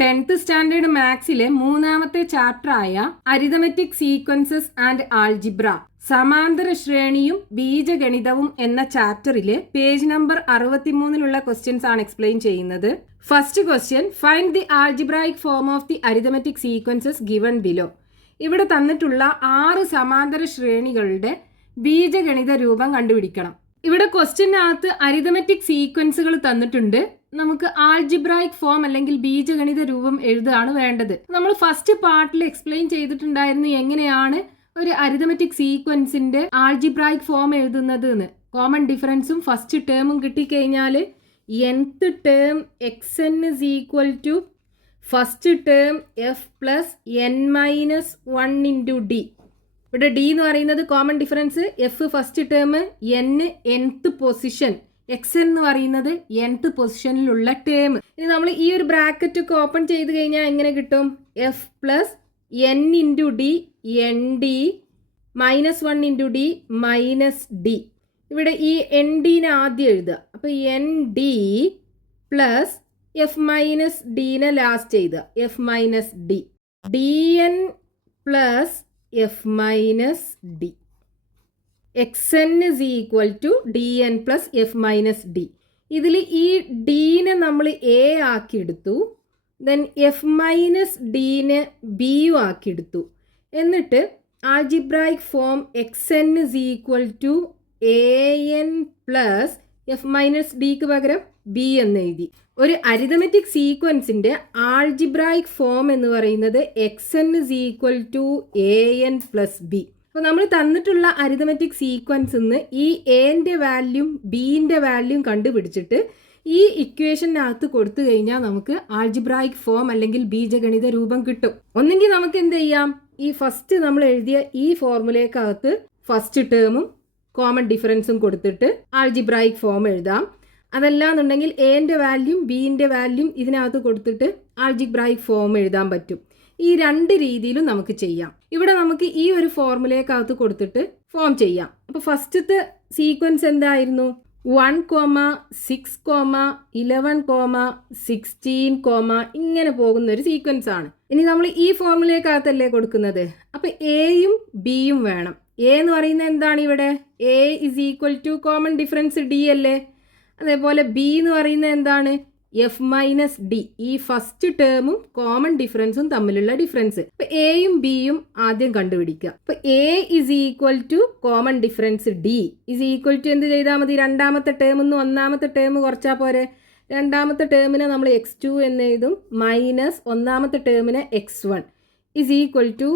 10th standard മാത്സിലെ മൂന്നാമത്തെ ചാപ്റ്ററായ arithmetic sequences and algebra സമാന്തര ശ്രേണിയും ബീജഗണിതവും എന്ന ചാപ്റ്ററിലെ പേജ് നമ്പർ 63 ക്വസ്റ്റ്യൻസ് ആണ് എക്സ്പ്ലെയിൻ ചെയ്യുന്നത്. First question, find the algebraic form of the arithmetic sequences given below. ഇവിടെ തന്നിട്ടുള്ള 6 സമാന്തര ശ്രേണികളുടെ ബീജഗണിത രൂപം കണ്ടുപിടിക്കണം. ഇവിടെ ക്വസ്റ്റ്യനകത്ത് അരിതമെറ്റിക് സീക്വൻസുകൾ തന്നിട്ടുണ്ട്. നമുക്ക് ആൾജിബ്രായിക് ഫോം അല്ലെങ്കിൽ ബീജഗണിത രൂപം എഴുതുകയാണ് വേണ്ടത്. നമ്മൾ ഫസ്റ്റ് പാർട്ടിൽ എക്സ്പ്ലെയിൻ ചെയ്തിട്ടുണ്ടായിരുന്നു എങ്ങനെയാണ് ഒരു അരിതമെറ്റിക് സീക്വൻസിന്റെ ആൾജിബ്രായിക് ഫോം എഴുതുന്നത് എന്ന്. കോമൺ ഡിഫറൻസും ഫസ്റ്റ് ടേമും കിട്ടിക്കഴിഞ്ഞാൽ nth term xn is equal to first term f plus n minus 1 into d. ഇവിടെ d എന്ന് പറയുന്നത് common difference, f first term, n nth position, xn എന്ന് പറയുന്നത് nth പൊസിഷനിലുള്ള ടേം. ഇനി നമ്മൾ ഈ ഒരു ബ്രാക്കറ്റ് ഒക്കെ ഓപ്പൺ ചെയ്ത് കഴിഞ്ഞാൽ എങ്ങനെ കിട്ടും? f plus n into D N D minus 1 into D minus D. ഇവിടെ ഈ എൻ ഡീനെ ആദ്യം എഴുതുക. അപ്പോൾ N D plus F minus ഡീനെ ലാസ്റ്റ് എഴുതുക, F minus D, D N plus F minus D. xn is equal to dn plus f minus d. ഇതിൽ ഈ ഡീനെ നമ്മൾ എ ആക്കിയെടുത്തു, ദെൻ എഫ് മൈനസ് ഡീനെ ബിയും ആക്കിയെടുത്തു. എന്നിട്ട് algebraic form xn is equal to an plus F minus ഡിക്ക് പകരം B എന്ന് എഴുതി. ഒരു അരിതമെറ്റിക് സീക്വൻസിന്റെ ആൾജിബ്രായിക് ഫോം എന്ന് പറയുന്നത് xn is equal to an plus B. അപ്പോൾ നമ്മൾ തന്നിട്ടുള്ള അരിതമെറ്റിക് സീക്വൻസിൽ നിന്ന് ഈ എന്റെ വാല്യൂം ബിന്റെ വാല്യൂം കണ്ടുപിടിച്ചിട്ട് ഈ ഇക്വേഷനകത്ത് കൊടുത്തു കഴിഞ്ഞാൽ നമുക്ക് ആൾജിബ്രായിക് ഫോം അല്ലെങ്കിൽ ബീജഗണിത രൂപം കിട്ടും. ഒന്നെങ്കിൽ നമുക്ക് എന്ത് ചെയ്യാം, ഈ ഫസ്റ്റ് നമ്മൾ എഴുതിയ ഈ ഫോർമുലയ്ക്കകത്ത് ഫസ്റ്റ് ടേമും കോമൺ ഡിഫറൻസും കൊടുത്തിട്ട് ആൾജിബ്രായിക് ഫോം എഴുതാം. അതല്ലാന്നുണ്ടെങ്കിൽ എന്റെ വാല്യൂം ബിന്റെ വാല്യൂം ഇതിനകത്ത് കൊടുത്തിട്ട് ആൾജിബ്രായിക് ഫോം എഴുതാൻ പറ്റും. ഈ രണ്ട് രീതിയിലും നമുക്ക് ചെയ്യാം. ഇവിടെ നമുക്ക് ഈ ഒരു ഫോർമുലയ്ക്കകത്ത് കൊടുത്തിട്ട് ഫോം ചെയ്യാം. അപ്പോൾ ഫസ്റ്റത്തെ സീക്വൻസ് എന്തായിരുന്നു? 1,6,11,16, ഇങ്ങനെ പോകുന്ന ഒരു സീക്വൻസ് ആണ്. ഇനി നമ്മൾ ഈ ഫോർമുലയ്ക്കകത്തല്ലേ കൊടുക്കുന്നത്. അപ്പോൾ എയും ബിയും വേണം. എ എന്ന് പറയുന്നത് എന്താണ്? ഇവിടെ A is equal to common difference D അല്ലേ. അതേപോലെ ബി എന്ന് പറയുന്നത് എന്താണ്? F minus D. ഈ ഫസ്റ്റ് ടേമും കോമൺ ഡിഫറൻസും തമ്മിലുള്ള ഡിഫറൻസ്. അപ്പൊ എയും ബിയും ആദ്യം കണ്ടുപിടിക്കുക. അപ്പൊ A is equal to common difference D is equal to എന്ത് ചെയ്താൽ മതി? രണ്ടാമത്തെ ടേമിൽ നിന്ന് ഒന്നാമത്തെ ടേം കുറച്ചാൽ പോരെ. രണ്ടാമത്തെ ടേമിനെ നമ്മൾ x2 എന്ന് എഴുതും, മൈനസ് ഒന്നാമത്തെ ടേമിനെ x1 ഇസ് ഈക്വൽ ടു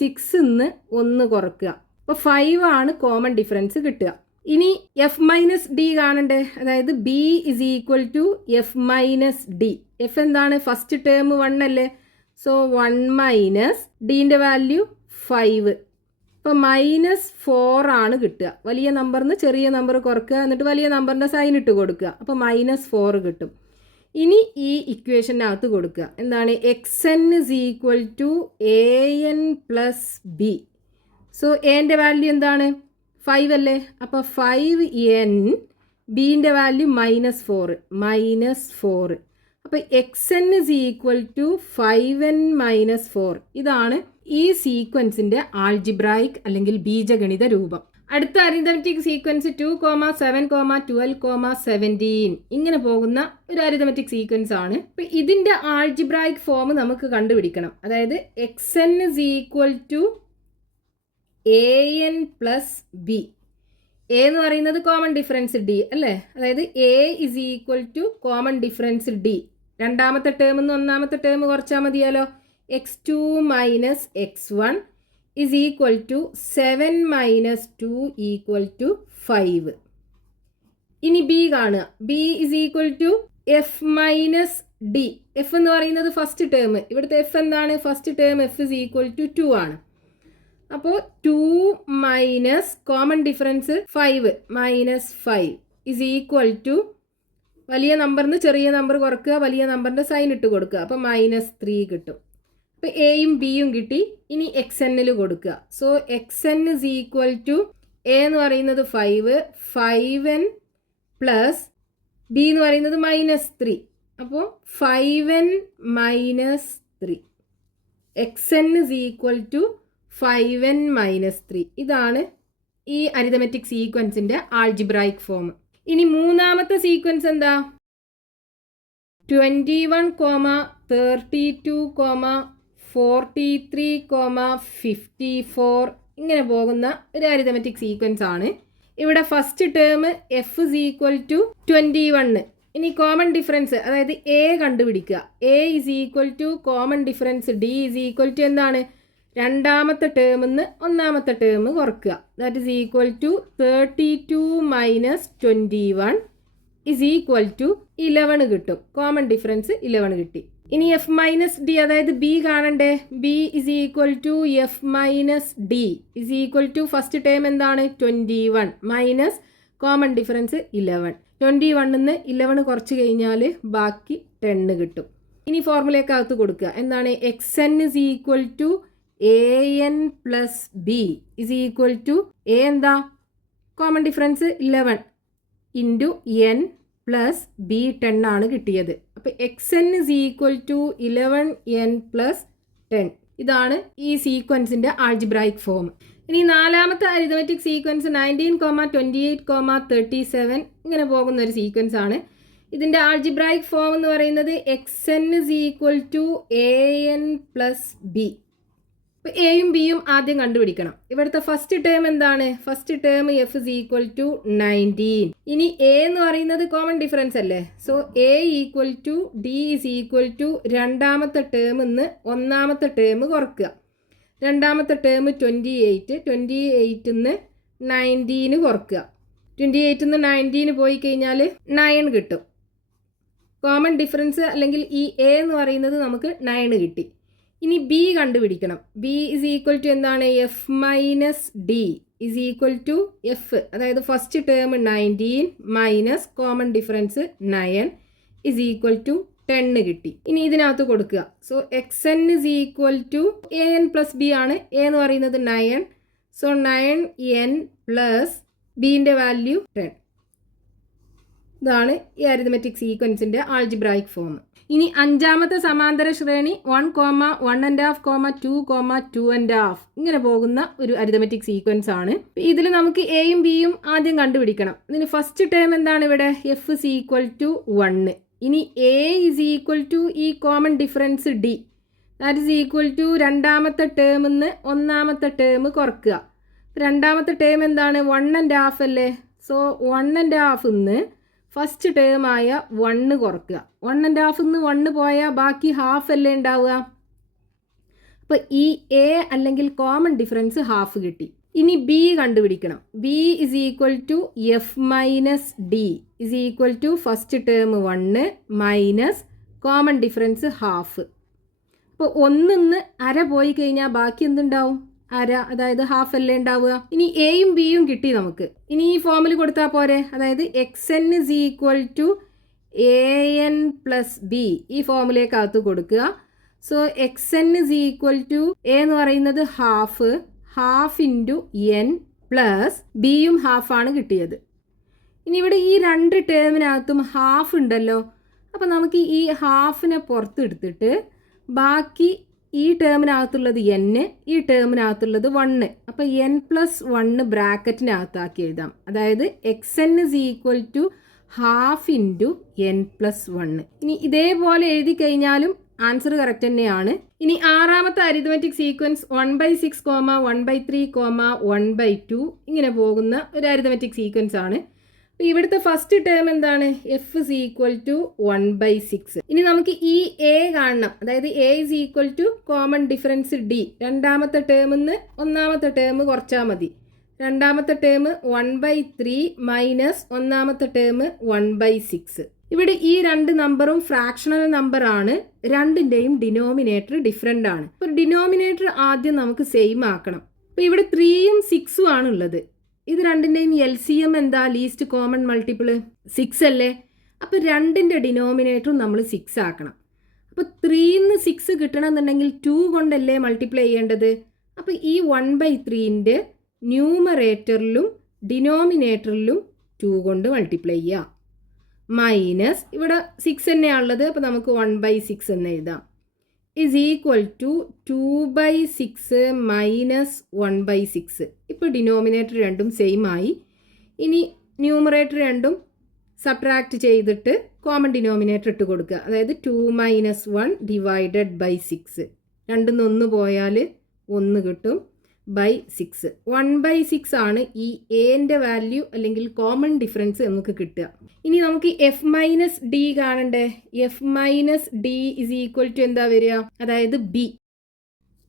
6 നിന്ന് 1 കുറക്കുക. അപ്പൊ 5 ആണ് കോമൺ ഡിഫറൻസ് കിട്ടുക. ഇനി എഫ് മൈനസ് ഡി കാണണ്ടേ, അതായത് b is equal to F minus D. F എന്താണ്? ഫസ്റ്റ് ടേം 1 അല്ലേ. സോ 1 മൈനസ് ഡിന്റെ വാല്യൂ 5. അപ്പോൾ മൈനസ് 4 ആണ് കിട്ടുക. വലിയ നമ്പറിന് ചെറിയ നമ്പർ കുറക്കുക, എന്നിട്ട് വലിയ നമ്പറിൻ്റെ സൈൻ ഇട്ട് കൊടുക്കുക. അപ്പോൾ മൈനസ് 4 കിട്ടും. ഇനി ഈ ഇക്വേഷനകത്ത് കൊടുക്കുക. എന്താണ്? xn is equal to an plus B. So എൻ്റെ വാല്യൂ എന്താണ്? 5 അല്ലേ. അപ്പോൾ 5n, ബിൻ്റെ വാല്യൂ മൈനസ് 4. അപ്പോൾ xn is equal to 5n minus 4. ഇതാണ് ഈ സീക്വൻസിൻ്റെ ആൾജിബ്രായിക് അല്ലെങ്കിൽ ബീജഗണിത രൂപം. അടുത്ത അരിതമെറ്റിക് സീക്വൻസ് 2,7,12,17 ഇങ്ങനെ പോകുന്ന ഒരു അരിതമെറ്റിക് സീക്വൻസ് ആണ്. അപ്പോൾ ഇതിൻ്റെ ആൾജിബ്രായിക് ഫോം നമുക്ക് കണ്ടുപിടിക്കണം. അതായത് xn is equal to an plus B. A എന്ന് പറയുന്നത് കോമൺ ഡിഫറൻസ് ഡി അല്ലേ. അതായത് A is equal to common difference D. രണ്ടാമത്തെ ടേമിൽ നിന്ന് ഒന്നാമത്തെ ടേം കുറച്ചാൽ മതിയാലോ. x2 minus x1 is equal to 7 minus 2 equal to 5. ഇനി ബി കാണുക. B is equal to F minus D. F എന്ന് പറയുന്നത് ഫസ്റ്റ് ടേം. ഇവിടുത്തെ എഫ് എന്താണ്? First term F is equal to 2 ആണ്. അപ്പോൾ 2 minus common difference 5 minus 5 is equal to വലിയ നമ്പറിന് ചെറിയ നമ്പർ കുറക്കുക, വലിയ നമ്പറിൻ്റെ സൈൻ ഇട്ട് കൊടുക്കുക. അപ്പോൾ മൈനസ് 3 കിട്ടും. അപ്പോൾ എയും ബിയും കിട്ടി. ഇനി xnൽ കൊടുക്കുക. So xn is equal to A എന്ന് പറയുന്നത് 5n പ്ലസ് ബി എന്ന് പറയുന്നത് -3. അപ്പോൾ 5n minus 3 xn is equal to 5n minus 3. ഇതാണ് ഈ അരിതമെറ്റിക് സീക്വൻസിൻ്റെ ആൾജിബ്രായിക് ഫോം. ഇനി മൂന്നാമത്തെ സീക്വൻസ് എന്താ? 21, 32, 43, 54 ഇങ്ങനെ പോകുന്ന ഒരു അരിതമെറ്റിക് സീക്വൻസ് ആണ്. ഇവിടെ first term F is equal to 21. ഇനി കോമൺ ഡിഫറൻസ്, അതായത് എ കണ്ടുപിടിക്കുക. A is equal to common difference D is equal to എന്താണ്? രണ്ടാമത്തെ ടേമിന്ന് ഒന്നാമത്തെ ടേം കുറക്കുക. That is equal to 32 minus 21 is equal to 11 കിട്ടും. കോമൺ ഡിഫറൻസ് 11 കിട്ടി. ഇനി എഫ് മൈനസ് ഡി, അതായത് ബി കാണണ്ടേ? B is equal to F minus D is equal to first term എന്താണ്? 21 മൈനസ് കോമൺ ഡിഫറൻസ് 11. 21 11 കുറച്ച് കഴിഞ്ഞാൽ ബാക്കി 10 കിട്ടും. ഇനി ഫോർമുലയ്ക്കകത്ത് കൊടുക്കുക. എന്താണ്? X N is equal to A N plus b is equal to a എന്താ? Common difference 11 into N plus b 10 ആണ് കിട്ടിയത്. അപ്പോൾ x N is equal to 11n plus 10. ഇതാണ് ഈ സീക്വൻസിൻ്റെ ആൾജിബ്രായിക് ഫോം. ഇനി നാലാമത്തെ അരിതമെറ്റിക് സീക്വൻസ് 19, 28, 37 ഇങ്ങനെ പോകുന്ന ഒരു സീക്വൻസ് ആണ്. ഇതിൻ്റെ ആൾജിബ്രായിക് ഫോം എന്ന് പറയുന്നത് X N is equal to A N plus B. ഇപ്പോൾ എയും ബിയും ആദ്യം കണ്ടുപിടിക്കണം. ഇവിടുത്തെ ഫസ്റ്റ് ടേം എന്താണ്? First term F is equal to 19. ഇനി എ എന്ന് പറയുന്നത് കോമൺ ഡിഫറൻസ് അല്ലേ? So A equal to D is equal to രണ്ടാമത്തെ ടേമിന്ന് ഒന്നാമത്തെ ടേം കുറക്കുക. രണ്ടാമത്തെ ടേം 28, 28ന്ന് 19 കുറക്കുക. 28ന്ന് 19 പോയി കഴിഞ്ഞാൽ 9 കിട്ടും. കോമൺ ഡിഫറൻസ് അല്ലെങ്കിൽ ഈ എ എന്ന് പറയുന്നത് നമുക്ക് 9 കിട്ടി. ഇനി ബി കണ്ടുപിടിക്കണം. ബി ഇസ് ഈക്വൽ ടു എന്താണ്? F minus D is equal to f, അതായത് first term 19 minus common difference 9 is equal to 10 കിട്ടി. ഇനി ഇതിനകത്ത് കൊടുക്കുക. So X N is equal to A N plus b ആണ്. എ എന്ന് പറയുന്നത് 9. സോ 9n പ്ലസ് ബിൻ്റെ വാല്യൂ 10. ഇതാണ് ഈ അരിതമെറ്റിക് സീക്വൻസിൻ്റെ ആൾജിബ്രായിക് ഫോം. ഇനി അഞ്ചാമത്തെ സമാന്തര ശ്രേണി 1, 1.5, 2, 2.5 ഇങ്ങനെ പോകുന്ന ഒരു അരിതമെറ്റിക് സീക്വൻസ് ആണ്. ഇതിൽ നമുക്ക് എയും ബിയും ആദ്യം കണ്ടുപിടിക്കണം. ഇതിന് ഫസ്റ്റ് ടേം എന്താണ്? ഇവിടെ എഫ് ഇസ് ഈക്വൽ ടു 1. ഇനി എ ഇസ് ഈക്വൽ ടു ഈ common difference D, that is equal to രണ്ടാമത്തെ ടേമിന്ന് ഒന്നാമത്തെ ടേം കുറക്കുക. രണ്ടാമത്തെ ടേം എന്താണ്? 1.5 അല്ലേ? സോ 1.5ന്ന് ഫസ്റ്റ് ടേമായ 1 കുറക്കുക. 1.5ന്ന് 1 പോയാൽ ബാക്കി ഹാഫ് അല്ലേ ഉണ്ടാവുക? അപ്പോൾ ഈ എ അല്ലെങ്കിൽ കോമൺ ഡിഫറൻസ് ഹാഫ് കിട്ടി. ഇനി ബി കണ്ടുപിടിക്കണം. B is equal to F minus D is equal to first term 1 minus common difference half. അപ്പോൾ 1ന്ന് അര പോയി കഴിഞ്ഞാൽ ബാക്കി എന്തുണ്ടാവും? അര, അതായത് ഹാഫ് അല്ലേ ഉണ്ടാവുക. ഇനി എയും ബിയും കിട്ടി നമുക്ക്. ഇനി ഈ ഫോമിൽ കൊടുത്താൽ പോരെ? അതായത് X N is equal to A N plus B ഈ ഫോമിലേക്കകത്ത് കൊടുക്കുക. So X N is equal to A എന്ന് പറയുന്നത് ഹാഫ് ഇൻറ്റു എൻ പ്ലസ് ബിയും ഹാഫാണ് കിട്ടിയത്. ഇനി ഇവിടെ ഈ രണ്ട് ടേമിനകത്തും ഹാഫ് ഉണ്ടല്ലോ. അപ്പോൾ നമുക്ക് ഈ ഹാഫിനെ പുറത്തെടുത്തിട്ട് ബാക്കി ഈ ടേമിനകത്തുള്ളത് n, ഈ ടേമിനകത്തുള്ളത് 1. അപ്പോൾ n പ്ലസ് 1 ബ്രാക്കറ്റിനകത്താക്കി എഴുതാം. അതായത് X N is equal to half into N plus 1. ഇനി ഇതേപോലെ എഴുതി കഴിഞ്ഞാലും ആൻസർ കറക്റ്റ് തന്നെയാണ്. ഇനി ആറാമത്തെ അരിത്മെറ്റിക് സീക്വൻസ് 1/6, 1/3, 1/2 ഇങ്ങനെ പോകുന്ന ഒരു അരിത്മെറ്റിക് സീക്വൻസ് ആണ്. ഇവിടുത്തെ ഫസ്റ്റ് ടേം എന്താണ്? F is equal to 1/6. ഇനി നമുക്ക് ഈ എ കാണണം. അതായത് A is equal to common difference D. രണ്ടാമത്തെ ടേമിന്ന് ഒന്നാമത്തെ ടേം കുറച്ചാൽ മതി. രണ്ടാമത്തെ ടേം 1/3 മൈനസ് ഒന്നാമത്തെ ടേം 1/6. ഇവിടെ ഈ രണ്ട് നമ്പറും ഫ്രാക്ഷണൽ നമ്പർ ആണ്. രണ്ടിൻ്റെയും ഡിനോമിനേറ്റർ ഡിഫറെൻ്റ് ആണ്. അപ്പോൾ ഡിനോമിനേറ്റർ ആദ്യം നമുക്ക് സെയിം ആക്കണം. അപ്പോൾ ഇവിടെ 3ഉം 6ഉം ആണുള്ളത്. ഇത് രണ്ടിൻ്റെയും LCM എന്താ? ലീസ്റ്റ് കോമൺ മൾട്ടിപ്പിൾ 6 അല്ലേ? അപ്പോൾ രണ്ടിൻ്റെ ഡിനോമിനേറ്ററും നമ്മൾ 6 ആക്കണം. അപ്പോൾ 3ന്ന് 6 കിട്ടണമെന്നുണ്ടെങ്കിൽ 2 കൊണ്ടല്ലേ മൾട്ടിപ്ലൈ ചെയ്യേണ്ടത്. അപ്പോൾ ഈ 1/3ൻ്റെ ന്യൂമറേറ്ററിലും ഡിനോമിനേറ്ററിലും 2 കൊണ്ട് മൾട്ടിപ്ലൈ ചെയ്യുക. മൈനസ് ഇവിടെ 6 തന്നെയാണുള്ളത്, അപ്പോൾ നമുക്ക് 1/6 എന്ന് എഴുതാം, ഇസ് ഈക്വൽ ടു 2/6 മൈനസ് 1/6. ഇപ്പോൾ ഡിനോമിനേറ്റർ രണ്ടും സെയിം ആയി. ഇനി ന്യൂമറേറ്റർ രണ്ടും സബ്ട്രാക്ട് ചെയ്തിട്ട് കോമൺ ഡിനോമിനേറ്റർ ഇട്ട് കൊടുക്കുക. അതായത് 2 - 1 ഡിവൈഡഡ് ബൈ 6. രണ്ടിൽ നിന്ന് 1 പോയാൽ 1 കിട്ടും ബൈ 6. 1/6 ആണ് ഈ എൻ്റെ വാല്യൂ അല്ലെങ്കിൽ കോമൺ ഡിഫറൻസ് നമുക്ക് കിട്ടുക. ഇനി നമുക്ക് എഫ് മൈനസ് ഡി കാണണ്ടേ. F minus D is equal to എന്താ വരിക, അതായത് B.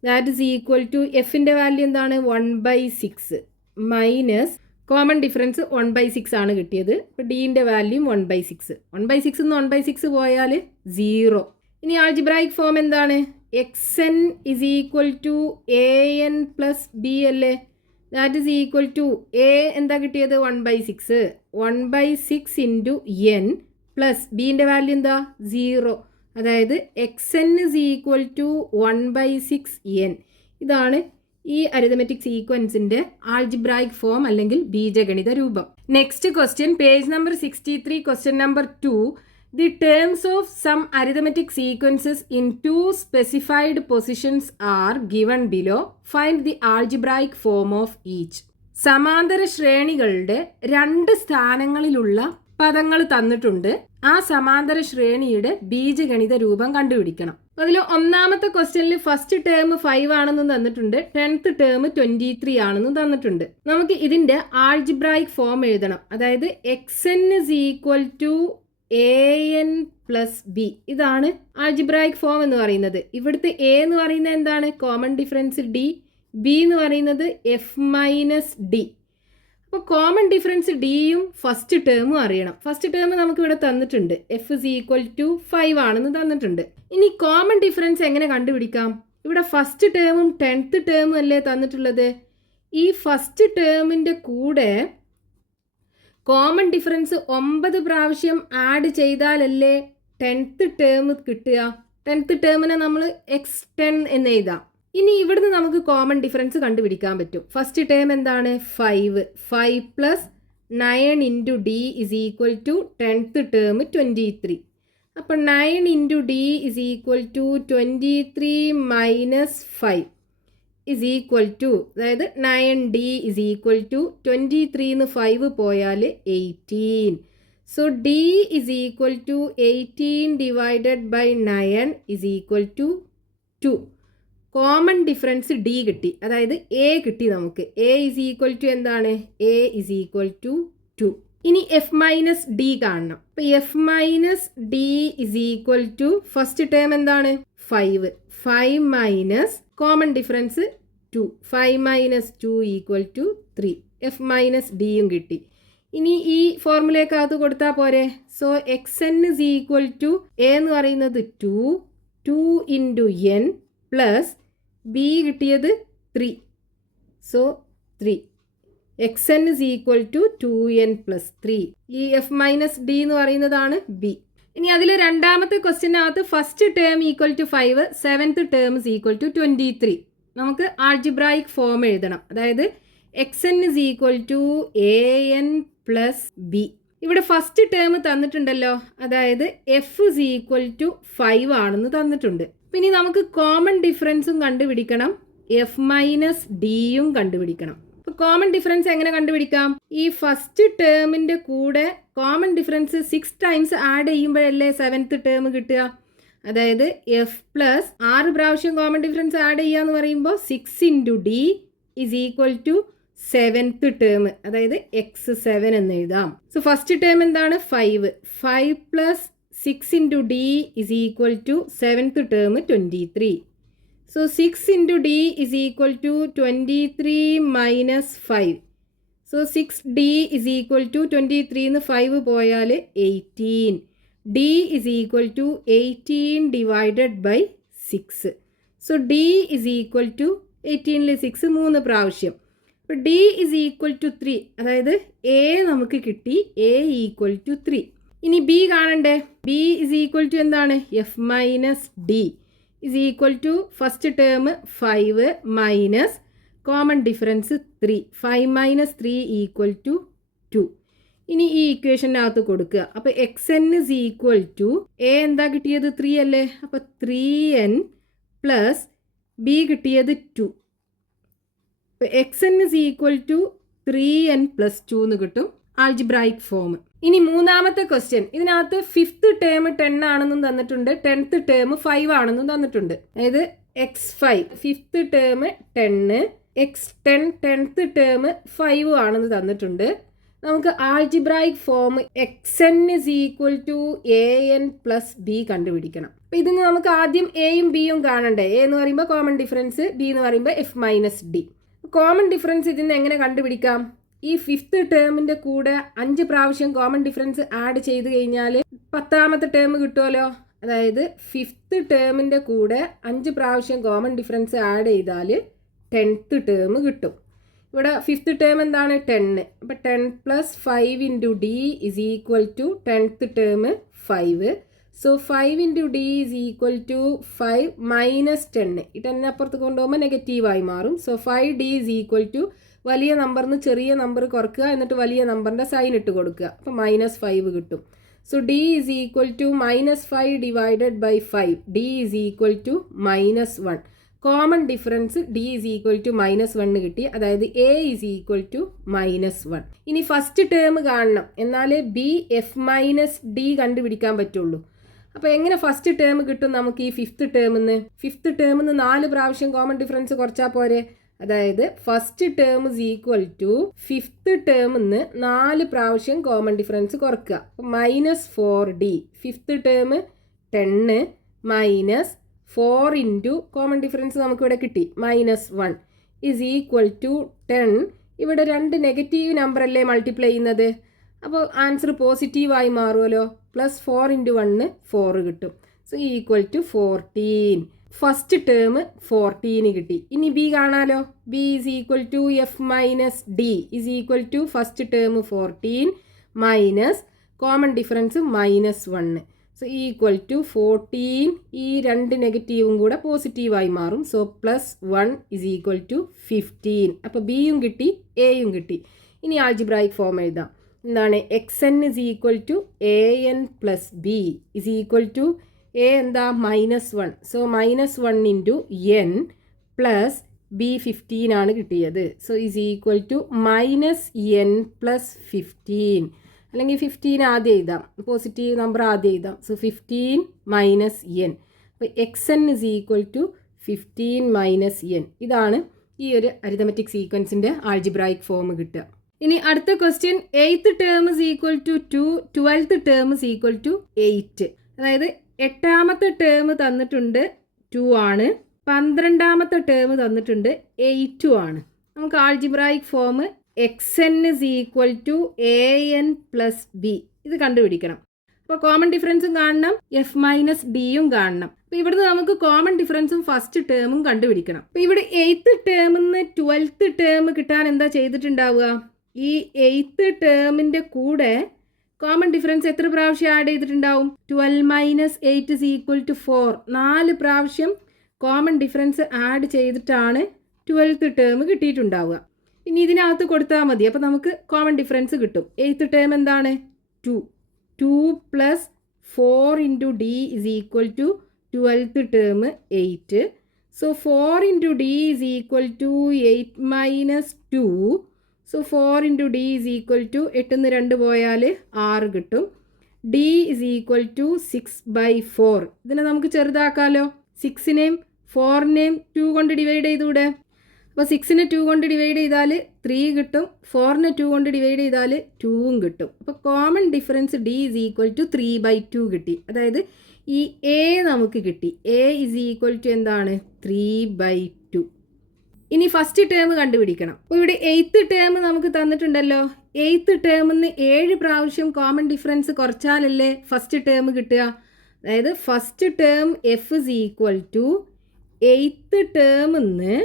That is equal to എഫിൻ്റെ വാല്യൂ എന്താണ് 1/6 മൈനസ് കോമൺ ഡിഫറൻസ് 1/6 ആണ് കിട്ടിയത്. ഇപ്പോൾ ഡീൻ്റെ വാല്യൂം 1/6. 1/6 നിന്ന് 1/6 പോയാൽ 0. ഇനി ആൾജിബ്രായിക് ഫോം എന്താണ്, xn is equal to an plus b അല്ലേ. That is equal to a എന്താ കിട്ടിയത് 1/6. 1/6 ഇൻറ്റു എൻ പ്ലസ് ബീൻ്റെ വാല്യൂ എന്താ 0. അതായത് xn is equal to 1/6 n. ഇതാണ് ഈ അരിതമെറ്റിക് സീക്വൻസിന്റെ ആൾജിബ്രായിക് ഫോം അല്ലെങ്കിൽ ബീജഗണിത രൂപം. Next question, page number 63, question number 2. The terms of some arithmetic sequences in 2 specified positions are given below. Find the algebraic form of each. സമാന്തര ശ്രേണികളുടെ 2 സ്ഥാനങ്ങളിലുള്ള പദങ്ങൾ തന്നിട്ടുണ്ട്. ആ സമാന്തര ശ്രേണിയുടെ ബീജഗണിത രൂപം കണ്ടുപിടിക്കണം. അതിൽ ഒന്നാമത്തെ ക്വസ്റ്റ്യനിൽ ഫസ്റ്റ് ടേം 5 ആണെന്ന് തന്നിട്ടുണ്ട്, 10th ടേം 23 ആണെന്ന് തന്നിട്ടുണ്ട്. നമുക്ക് ഇതിന്റെ ആൾജിബ്രായിക് ഫോം എഴുതണം. അതായത് xn is equal to an plus B. ഇതാണ് ആൾജിബ്രായിക് ഫോം എന്ന് പറയുന്നത്. ഇവിടുത്തെ എ എന്ന് പറയുന്നത് എന്താണ്, കോമൺ ഡിഫറൻസ് ഡി. ബി എന്ന് പറയുന്നത് എഫ് മൈനസ് ഡി. അപ്പോൾ കോമൺ ഡിഫറൻസ് ഡിയും ഫസ്റ്റ് ടേമും അറിയണം. ഫസ്റ്റ് ടേം നമുക്ക് ഇവിടെ തന്നിട്ടുണ്ട്, എഫ് ഇസ് ഈക്വൽ ടു 5 ആണെന്ന് തന്നിട്ടുണ്ട്. ഇനി കോമൺ ഡിഫറൻസ് എങ്ങനെ കണ്ടുപിടിക്കാം? ഇവിടെ ഫസ്റ്റ് ടേമും 10th ടേമും അല്ലേ തന്നിട്ടുള്ളത്. ഈ ഫസ്റ്റ് ടേമിൻ്റെ കൂടെ കോമൺ ഡിഫറൻസ് 9 പ്രാവശ്യം ആഡ് ചെയ്താലല്ലേ 10th ടേം കിട്ടുക. 10th ടേമിനെ നമ്മൾ x10 എന്ന് എഴുതാം. ഇനി ഇവിടുന്ന് നമുക്ക് കോമൺ ഡിഫറൻസ് കണ്ടുപിടിക്കാൻ പറ്റും. ഫസ്റ്റ് ടേം എന്താണ് 5 plus 9 into D is equal to 10th term 23. അപ്പോൾ 9 into D is equal to 23 minus 5 is equal to, അതായത് 9d ഇസ് ഈക്വൽ ടു 23 5 പോയാൽ 18. So d is equal to 18 divided by 9 is equal to 2. Common difference D കിട്ടി, അതായത് A കിട്ടി നമുക്ക്. A is equal to എന്താണ്, A is equal to 2. ഇനി F minus D കാണണം. അപ്പോൾ F minus D is equal to first term എന്താണ് 5 minus common difference 2. 5 minus 2 equal to 3. F minus ഡിയും കിട്ടി. ഇനി ഈ ഫോർമുലയ്ക്കകത്ത് കൊടുത്താൽ പോരെ. So xn is equal to A എന്ന് പറയുന്നത് 2 ഇൻറ്റു എൻ പ്ലസ് ബി കിട്ടിയത് 3. So 3. xn is equal to 2n plus 3. ഈ എഫ് മൈനസ് ഡി എന്ന് പറയുന്നതാണ് ബി. ഇനി അതിൽ രണ്ടാമത്തെ ക്വസ്റ്റ്യനകത്ത് first term equal to 5, 7th term is equal to 23. നമുക്ക് ആൾജിബ്രായിക് ഫോം എഴുതണം. അതായത് xn is equal to an plus b. ഇവിടെ ഫസ്റ്റ് ടേം തന്നിട്ടുണ്ടല്ലോ, അതായത് എഫ് ഇസ് ഈക്വൽ ടു 5 ആണെന്ന് തന്നിട്ടുണ്ട്. പിന്നെ നമുക്ക് കോമൺ ഡിഫറൻസും കണ്ടുപിടിക്കണം, എഫ് മൈനസ് ഡിയും കണ്ടുപിടിക്കണം. അപ്പോൾ കോമൺ ഡിഫറൻസ് എങ്ങനെ കണ്ടുപിടിക്കാം? ഈ ഫസ്റ്റ് ടേമിൻ്റെ കൂടെ കോമൺ ഡിഫറൻസ് 6 ടൈംസ് ആഡ് ചെയ്യുമ്പോഴല്ലേ 7th ടേം കിട്ടുക. അതായത് എഫ് പ്ലസ് 6 പ്രാവശ്യം കോമൺ ഡിഫറൻസ് ആഡ് ചെയ്യുക എന്ന് പറയുമ്പോൾ 6 into D is equal to 7th term, അതായത് x7 എന്ന് എഴുതാം. സോ ഫസ്റ്റ് ടേം എന്താണ് 5 plus 6 into D is equal to 7th term 23. So 6 into D is equal to 23 minus 5. So 6d is equal to 23 5 പോയാൽ 18. d is equal to 18 divided by 6. So d is equal to 18 6 3 പ്രാവശ്യം. അപ്പോൾ d is equal to 3, അതായത് a നമുക്ക് കിട്ടി, a equal to 3. ഇനി B കാണണ്ടേ. B is equal to എന്താണ്, F minus D is equal to first term 5 minus common difference 3. 5 minus 3 equal to 2. ഇനി ഈ ഇക്വേഷനകത്ത് കൊടുക്കുക. അപ്പോൾ xn is equal to a എന്താ കിട്ടിയത് 3 അല്ലേ, അപ്പോൾ 3n പ്ലസ് b കിട്ടിയത് 2. അപ്പോൾ xn is equal to 3n plus 2 എന്ന് കിട്ടും ആൾജിബ്രായിക് ഫോം. ഇനി മൂന്നാമത്തെ ക്വസ്റ്റ്യൻ, ഇതിനകത്ത് 5th ടേം 10 ആണെന്നും തന്നിട്ടുണ്ട്, 10th ടേം 5 ആണെന്നും തന്നിട്ടുണ്ട്. അതായത് x5 5th term 10, x10 10th term 5 ആണെന്ന് തന്നിട്ടുണ്ട്. നമുക്ക് algebraic form xn is equal to an plus b കണ്ടുപിടിക്കണം. അപ്പോൾ ഇതിന് നമുക്ക് ആദ്യം എയും ബിയും കാണണ്ടേ. എ എന്ന് പറയുമ്പോൾ കോമൺ ഡിഫറൻസ്, ബി എന്ന് പറയുമ്പോൾ f minus D. Common difference ഇതിന് എങ്ങനെ കണ്ടുപിടിക്കാം? ഈ 5th ടേമിൻ്റെ കൂടെ 5 പ്രാവശ്യം കോമൺ ഡിഫറൻസ് ആഡ് ചെയ്ത് കഴിഞ്ഞാൽ 10ാമത്തെ ടേം കിട്ടുമല്ലോ. അതായത് 5th ടേമിൻ്റെ കൂടെ 5 പ്രാവശ്യം കോമൺ ഡിഫറൻസ് ആഡ് ചെയ്താൽ 10th ടേം കിട്ടും. ഇവിടെ 5th ടേം എന്താണ് 10. അപ്പോൾ 10 പ്ലസ് 5 into D is equal to 10th term 5. So 5 into D is equal to 5 minus 10. ഈ 10 അപ്പുറത്ത് കൊണ്ടുപോകുമ്പോൾ നെഗറ്റീവായി മാറും. So 5 D is equal to വലിയ നമ്പറിന് ചെറിയ നമ്പർ കുറക്കുക, എന്നിട്ട് വലിയ നമ്പറിൻ്റെ സൈൻ ഇട്ട് കൊടുക്കുക. അപ്പോൾ മൈനസ് 5 കിട്ടും. So D is equal to minus 5 divided by 5. D is equal to minus 1. Common difference D is equal to minus 1 കിട്ടി. അതായത് A is equal to minus 1. ഇനി ഫസ്റ്റ് ടേം കാണണം, എന്നാലേ ബി എഫ് മൈനസ് ഡി കണ്ടുപിടിക്കാൻ പറ്റുള്ളൂ. അപ്പോൾ എങ്ങനെ first term കിട്ടും നമുക്ക് ഈ 5th ടേമിന്ന്? 5th ടേമിന്ന് 4 പ്രാവശ്യം കോമൺ ഡിഫറൻസ് കുറച്ചാൽ പോരെ. അതായത് first term is equal to 5th ടേമിന്ന് 4 പ്രാവശ്യം കോമൺ ഡിഫറൻസ് കുറക്കുക. അപ്പോൾ minus 4d. 5th term 10 minus 4 into common difference നമുക്കിവിടെ കിട്ടി മൈനസ് 1 ഇസ് ഈക്വൽ ടു 10. ഇവിടെ 2 നെഗറ്റീവ് നമ്പർ അല്ലേ മൾട്ടിപ്ലൈ ചെയ്യുന്നത്, അപ്പോൾ ആൻസർ പോസിറ്റീവായി മാറുമല്ലോ. പ്ലസ് 4 ഇൻറ്റു 1 4 കിട്ടും. So equal to 14. First term 14 കിട്ടി. ഇനി ബി കാണാലോ. B is equal to F minus D is equal to first term 14 minus common difference minus 1. So equal to 14. ഈ 2 നെഗറ്റീവും കൂടെ പോസിറ്റീവായി മാറും. So plus 1 is equal to 15. അപ്പോൾ ബിയും കിട്ടി, എയും കിട്ടി. ഇനി ആൾജിബ്രായിക് ഫോം എഴുതാം. എന്താണ്? xn is equal to an plus b is equal to a എന്താ minus 1. So minus 1 into N plus b 15 ആണ് കിട്ടിയത്. So is equal to minus n plus 15. അല്ലെങ്കിൽ 15 ആദ്യം എഴുതാം, പോസിറ്റീവ് നമ്പർ ആദ്യം എഴുതാം. So 15 minus n. അപ്പോൾ xn is equal to 15 minus n. ഇതാണ് ഈ ഒരു അരിതമെറ്റിക് സീക്വൻസിൻ്റെ ആൾജിബ്രായിക് ഫോം കിട്ടുക. ഇനി അടുത്ത question, 8th term is equal to 2, 12th term is equal to 8. അതായത് 8ാമത്തെ ടേം തന്നിട്ടുണ്ട് 2 ആണ്, 12ാമത്തെ ടേം തന്നിട്ടുണ്ട് 8 ആണ്. നമുക്ക് algebraic form xn is equal to an plus B ഇത് കണ്ടുപിടിക്കണം. അപ്പോൾ കോമൺ ഡിഫറൻസും കാണണം, എഫ് മൈനസ് ഡിയും കാണണം. അപ്പോൾ ഇവിടുന്ന് നമുക്ക് കോമൺ ഡിഫറൻസും ഫസ്റ്റ് ടേമും കണ്ടുപിടിക്കണം. അപ്പോൾ ഇവിടെ 8th ടേമിൽ നിന്ന് 12th ടേം കിട്ടാൻ എന്താ ചെയ്തിട്ടുണ്ടാവുക? ഈ 8th ടേമിൻ്റെ കൂടെ കോമൺ ഡിഫറൻസ് എത്ര പ്രാവശ്യം ആഡ് ചെയ്തിട്ടുണ്ടാവും? 12 മൈനസ് 8 ഇസ് ഈക്വൽ ടു 4. 4 പ്രാവശ്യം കോമൺ ഡിഫറൻസ് ആഡ് ചെയ്തിട്ടാണ് 12th ടേം കിട്ടിയിട്ടുണ്ടാവുക. ഇനി ഇതിനകത്ത് കൊടുത്താൽ മതി. അപ്പോൾ നമുക്ക് കോമൺ ഡിഫറൻസ് കിട്ടും. 8th ടേം എന്താണ്? 2. 2 plus 4 into D is equal to 12th term 8. So 4 into D is equal to 8 minus 2. So 4 into D is equal to 8 2 പോയാൽ 6 കിട്ടും. D is equal to 6/4. ഇതിനെ നമുക്ക് ചെറുതാക്കാമല്ലോ. 6നെയും 4നെയും 2 കൊണ്ട് ഡിവൈഡ് ചെയ്തൂടെ? അപ്പോൾ 6നെ 2 കൊണ്ട് ഡിവൈഡ് ചെയ്താൽ 3 കിട്ടും, 4നെ 2 കൊണ്ട് ഡിവൈഡ് ചെയ്താൽ 2ഉം കിട്ടും. അപ്പോൾ common difference D is equal to 3/2 കിട്ടി. അതായത് ഈ എ നമുക്ക് കിട്ടി. എ ഇസ് ഈക്വൽ ടു എന്താണ്? 3/2. ഇനി ഫസ്റ്റ് ടേം കണ്ടുപിടിക്കണം. അപ്പോൾ ഇവിടെ 8th ടേം നമുക്ക് തന്നിട്ടുണ്ടല്ലോ. 8th ടേമിൽ നിന്ന് 7 പ്രാവശ്യം കോമൺ ഡിഫറൻസ് കുറച്ചാലല്ലേ ഫസ്റ്റ് ടേം കിട്ടുക. അതായത് first term F is equal to 8th ടേമിൽ നിന്ന്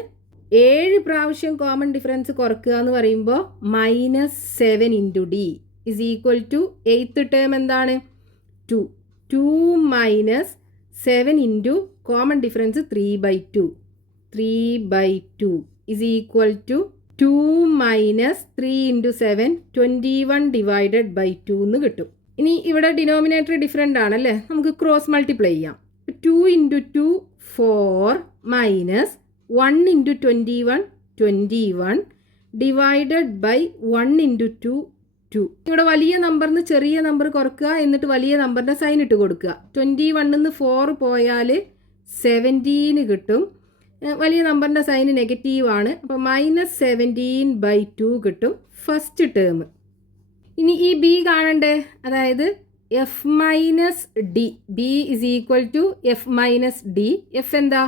7 പ്രാവശ്യം കോമൺ ഡിഫറൻസ് കുറക്കുക എന്ന് പറയുമ്പോൾ minus 7 into D is equal to 8th term എന്താണ്? 2. 2 minus 7 into common difference 3/2. 3/2 is equal to 2 minus 3 into 7 21 divided by 2 എന്ന് കിട്ടും. ഇനി ഇവിടെ ഡിനോമിനേറ്റർ ഡിഫറെൻ്റ് ആണല്ലേ, നമുക്ക് ക്രോസ് മൾട്ടിപ്ലൈ ചെയ്യാം. 2 into 2 4 minus 1 into 21 21 divided by 1 into 2 2. ഇവിടെ വലിയ നമ്പറിന് ചെറിയ നമ്പർ കുറക്കുക, എന്നിട്ട് വലിയ നമ്പറിൻ്റെ സൈൻ ഇട്ട് കൊടുക്കുക. 21 4 പോയാൽ 17 കിട്ടും. വലിയ നമ്പറിൻ്റെ സൈന് നെഗറ്റീവാണ്, അപ്പോൾ -17/2 കിട്ടും ഫസ്റ്റ് ടേം. ഇനി ഈ ബി കാണണ്ടേ, അതായത് F minus D. B is equal to F minus D. F എന്താ,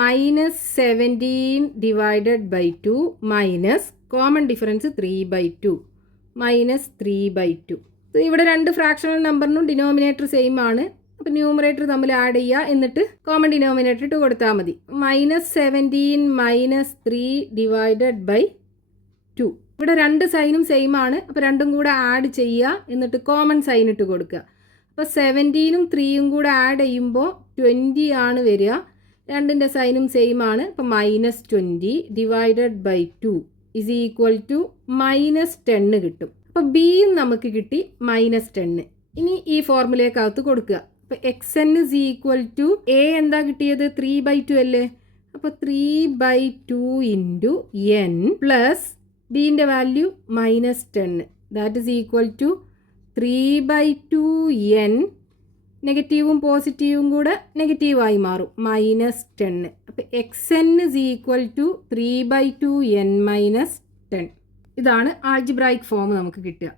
-17 divided by 2 minus common difference 3/2 -3/2. ഇവിടെ രണ്ട് ഫ്രാക്ഷണൽ നമ്പറിനും ഡിനോമിനേറ്റർ സെയിം ആണ്. അപ്പോൾ ന്യൂമറേറ്റർ തമ്മിൽ ആഡ് ചെയ്യുക, എന്നിട്ട് കോമൺ ഡിനോമിനേറ്റർ ഇട്ട് കൊടുത്താൽ മതി. -17 - 3 ഡിവൈഡഡ് ബൈ 2. ഇവിടെ രണ്ട് സൈനും സെയിം ആണ്, അപ്പോൾ രണ്ടും കൂടെ ആഡ് ചെയ്യുക, എന്നിട്ട് കോമൺ സൈൻ ഇട്ട് കൊടുക്കുക. അപ്പോൾ 17ഉം 3യും കൂടെ ആഡ് ചെയ്യുമ്പോൾ 20 ആണ് വരിക. രണ്ടിൻ്റെ സൈനും സെയിം ആണ്, അപ്പോൾ -20 divided by 2 is equal to -10 കിട്ടും. അപ്പോൾ ബിയും നമുക്ക് കിട്ടി -10. ഇനി ഈ ഫോർമുലയ്ക്കകത്ത് കൊടുക്കുക. അപ്പോൾ xn is equal to a എന്താ കിട്ടിയത്, 3/2 അല്ലേ. അപ്പോൾ 3/2 ഇൻറ്റു n പ്ലസ് ബിൻ്റെ value -10, that is equal to 3/2 n. നെഗറ്റീവും പോസിറ്റീവും കൂടെ നെഗറ്റീവായി മാറും, -10. അപ്പോൾ xn is equal to 3/2 n - 10. ഇതാണ് ആൾജിബ്രായിക് ഫോം നമുക്ക് കിട്ടുക.